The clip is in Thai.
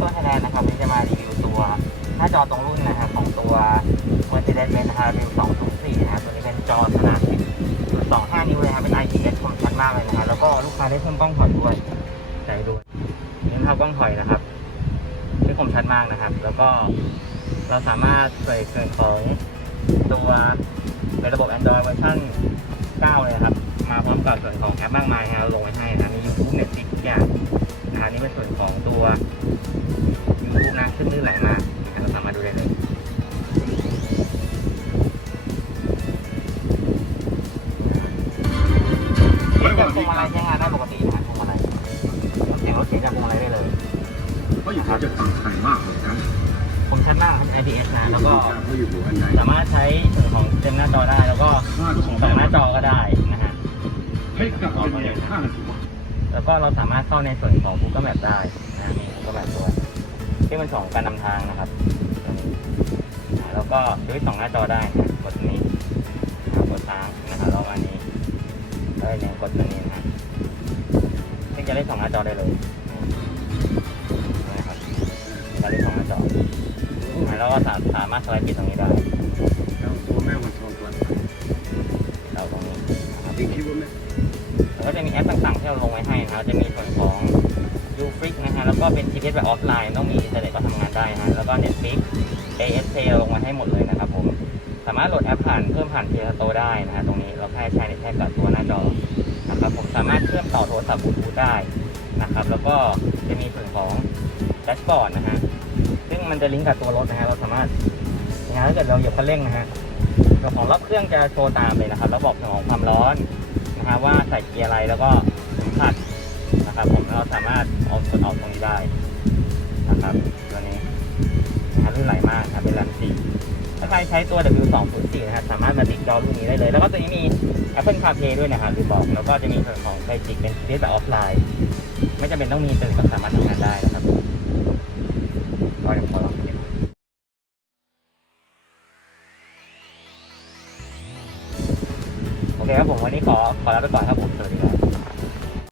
ตัวแทนนะครับจะมารีวิวตัวหน้าจอตรงรุ่นนะครับของตัว Mercedes-Benz นะครับ Rev 204นะครับตัวนี้เป็นจอขนาด10.25 นิ้วเลยครับเป็น IPS คมชัดมากเลยนะครับแล้วก็ลูกค้าได้เพิ่มกล้องถอยด้วยใจด้วยนี่ครับกล้องถอยนะครับที่คมชัดมากนะครับ แล้วก็เราสามารถใส่ส่วนของตัวในระบบ Android เวอร์ชัน9เลยครับมาพร้อมกับส่วนของแอปมากมายนะครับลงไว้ให้ ไม่ว่าพวงมาลัยใช้งานได้ปกตินะครับพวงมาลัยเสียงรถเสียงจากพวงมาลัยได้เลย ก็อยู่เขาจะต่างไทยมากเลยนะผมชัดมากครับ IPS นะแล้วก็ก็อยู่อันไหนสามารถใช้ส่วนของเต็มหน้าจอได้ แล้วก็ห้าสองสองหน้าจอก็ได้นะฮะให้กลับมาเป็นเนี่ยห้านาทีวะแล้วก็เราสามารถเข้าในส่วนของ Google Map ได้นะมี Google Map ด้วยที่เป็นของการนำทางนะครับ แล้วก็ดูที่สองหน้าจอได้นะกดนี้อ่ากดค้าง แล้วอันนี้กดตัวนี้นะซึ่งจะเล่นสองหน้าจอได้เลยนะครับจะเล่นสองหน้าจออ่าแล้วก็สาสามารถสไลด์ปิดตรงนี้ได้แล้วตัวแม่วันทองกลับเราตรงนี้นะครับจริงคิดว่าแม่แล้วก็จะมีแอปต่างๆที่เราลงไว้ให้นะครับจะมีส่วนของ u f r i c นะฮะแล้วก็เป็น GPS แบบออฟไลน์ต้องมีอินเทอร์เน็ตก็ทำงานได้นะฮะแล้วก็ Netflix ASP ลงมาให้หมดเลยนะครับผมส ผ่านเพิ่มผ่าน Play Store ได้นะฮะตรงนี้เราแค่ใช้เน็ตแค่กับตัวหน้าจอนะครับผมสามารถเชื่อมต่อโทรศัพท์บลูทูธได้นะครับ แล้วก็จะมีส่วนของแดชบอร์ดนะฮะซึ่งมันจะลิงก์กับตัวรถนะฮะเราสามารถนะฮะถ้าเกิดเราเหยียบคันเร่งนะฮะส่วของรอบเครื่องจะโชว์ตามเลยนะครับ แล้วบอกของความร้อนนะฮะว่าใส่เกียร์อะไรแล้วก็สัมผัสนะครับ ผมเราสามารถเอากดออกตรงนี้ได้ ใช้ตัว W204 นะครับสามารถมาติดจอรุ่นนี้ได้เลย แล้วก็ตัวนี้มี Apple CarPlay ด้วยนะครับหรือบอกแล้วก็จะมีส่วนของไฟจิกเป็น GPS แบบออฟไลน์ไม่จำเป็นต้องมีตื่นก็สามารถทำงานได้นะครับก็เดี๋ยวพอลองโอเคครับผมวันนี้ขอขอลาไปก่อนครับผม